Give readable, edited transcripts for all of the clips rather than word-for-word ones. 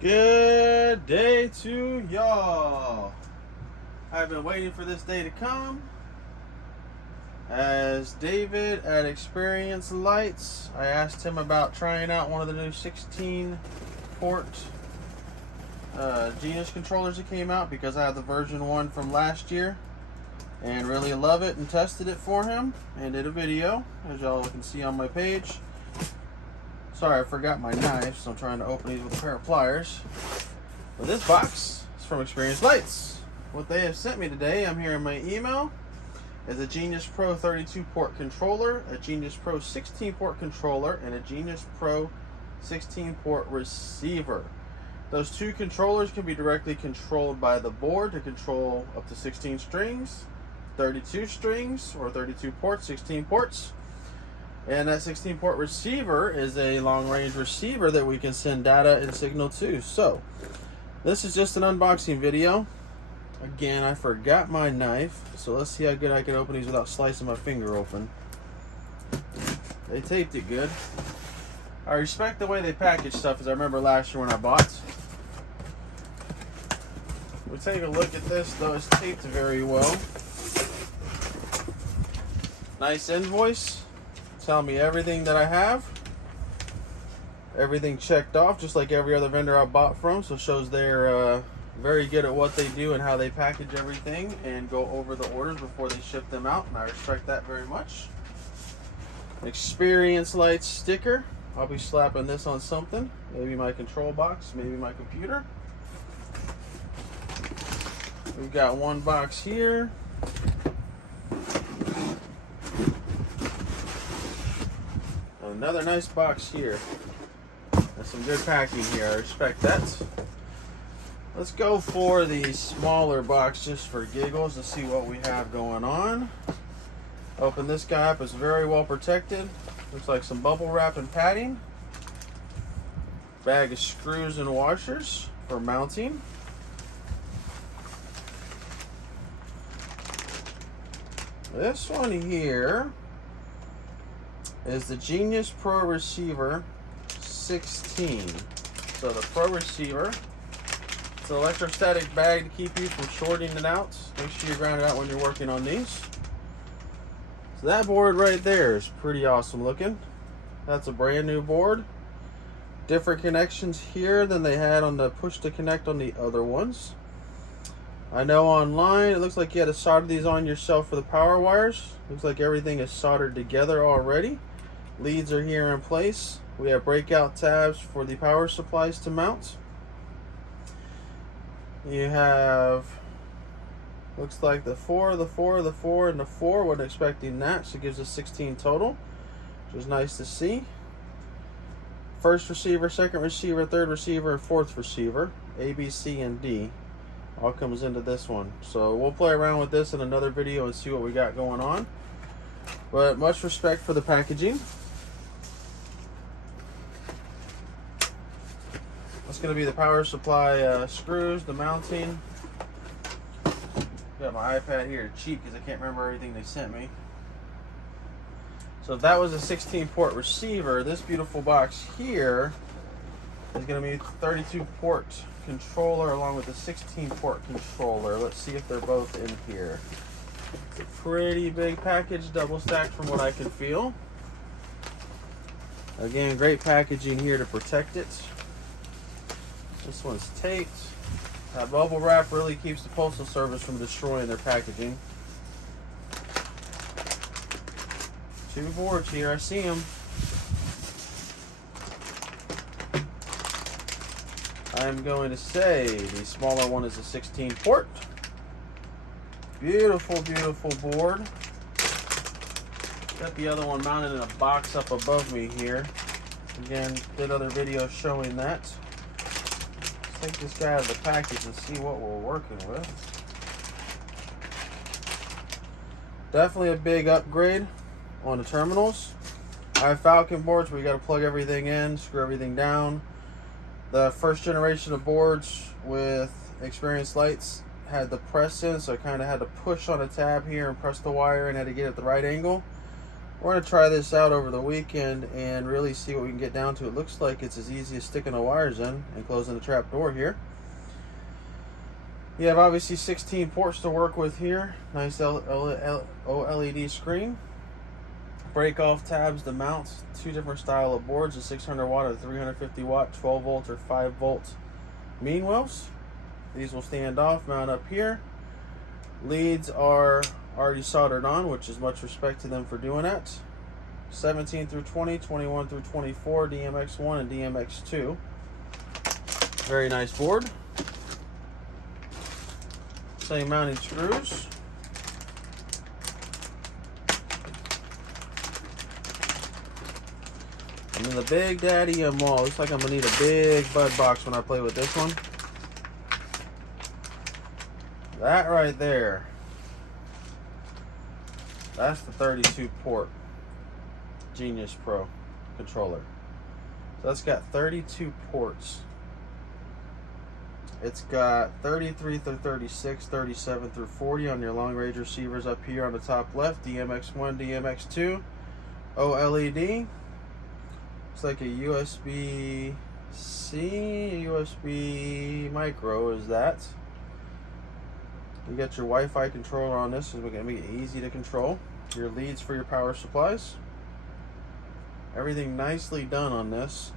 Good day to y'all. I've been waiting for this day to come. As David at Experience Lights, I asked him about trying out one of the new 16 port Genius controllers that came out, because I have the version 1 from last year and really love it, and tested it for him and did a video, as y'all can see on my page. Sorry, I forgot my knife, so I'm trying to open these with a pair of pliers. But this box is from Experience Lights. What they have sent me today, I'm here in my email, is a Genius Pro 32 port controller, a Genius Pro 16 port controller, and a Genius Pro 16 port receiver. Those two controllers can be directly controlled by the board to control up to 16 strings, 32 strings, or 32 ports, 16 ports. And that 16 port receiver is a long range receiver that we can send data and signal to. So this is just an unboxing video. Again, I forgot my knife, so let's see how good I can open these without slicing my finger open. They taped it good. I respect the way they package stuff, as I remember last year when I bought. We take a look at this, though. It's taped very well. Nice invoice. Tell me everything that I have. Everything checked off, just like every other vendor I bought from. So it shows they're very good at what they do and how they package everything and go over the orders before they ship them out. And I respect that very much. Experience Lights sticker. I'll be slapping this on something. Maybe my control box, maybe my computer. We've got one box here. Another nice box here. There's some good packing here. I respect that. Let's go for the smaller box just for giggles to see what we have going on. Open this guy up. It's very well protected. Looks like some bubble wrap and padding. Bag of screws and washers for mounting. This one here is the Genius Pro Receiver 16. So the Pro Receiver, it's an electrostatic bag to keep you from shorting it out. Make sure you ground it out when you're working on these. So that board right there is pretty awesome looking. That's a brand new board. Different connections here than they had on the push to connect on the other ones. I know online it looks like you had to solder these on yourself for the power wires. Looks like everything is soldered together already. Leads are here in place. We have breakout tabs for the power supplies to mount. You have, looks like the 4, the 4, the 4, and the 4. Wasn't expecting that, so it gives us 16 total, which is nice to see. First receiver, second receiver, third receiver, and fourth receiver. A, B, C, and D. All comes into this one. So we'll play around with this in another video and see what we got going on. But much respect for the packaging. That's going to be the power supply screws, the mounting. Got my iPad here to cheat because I can't remember everything they sent me. So if that was a 16 port receiver, this beautiful box here is going to be 32 port controller along with the 16 port controller. Let's see if they're both in here. It's a pretty big package, double stacked from what I can feel. Again, great packaging here to protect it. This one's taped. That bubble wrap really keeps the Postal Service from destroying their packaging. Two boards here, I see them. I'm going to say the smaller one is a 16 port. Beautiful, beautiful board. Got the other one mounted in a box up above me here. Again, did other videos showing that. Let's take this guy out of the package and see what we're working with. Definitely a big upgrade on the terminals. I have Falcon boards where you got to plug everything in, screw everything down. The first generation of boards with Experience Lights had the press in, so I kind of had to push on a tab here and press the wire and had to get it at the right angle. We're going to try this out over the weekend and really see what we can get down to. It looks like it's as easy as sticking the wires in and closing the trap door here. You have obviously 16 ports to work with here. Nice OLED screen. Break off tabs to mount two different style of boards, a 600 watt or 350 watt, 12 volt or 5 volt mean wells. These will stand off, mount up here. Leads are already soldered on, which is much respect to them for doing that. 17 through 20, 21 through 24, DMX1 and DMX2. Very nice board. Same mounting screws. And then the Big Daddy M-Wall. Looks like I'm gonna need a big bud box when I play with this one. That right there, that's the 32 port Genius Pro controller. So that's got 32 ports. It's got 33 through 36, 37 through 40 on your long range receivers up here on the top left. DMX1, DMX2, OLED. It's like a USB-C, a USB micro is that. You got your Wi-Fi controller on this, so we're going to make it easy to control. Your leads for your power supplies. Everything nicely done on this.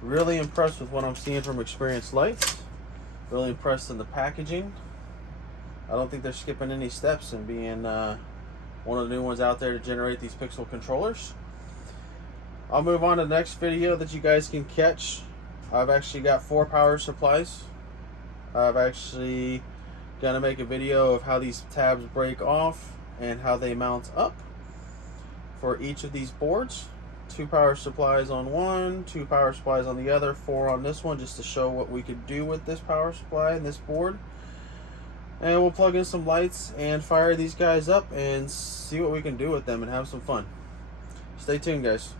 Really impressed with what I'm seeing from Experience Lights. Really impressed in the packaging. I don't think they're skipping any steps in being one of the new ones out there to generate these Pixel controllers. I'll move on to the next video that you guys can catch. I've actually got 4 power supplies. I've actually gonna make a video of how these tabs break off and how they mount up for each of these boards. 2 power supplies on one, 2 power supplies on the other, 4 on this one, just to show what we could do with this power supply and this board. And we'll plug in some lights and fire these guys up and see what we can do with them and have some fun. Stay tuned, guys.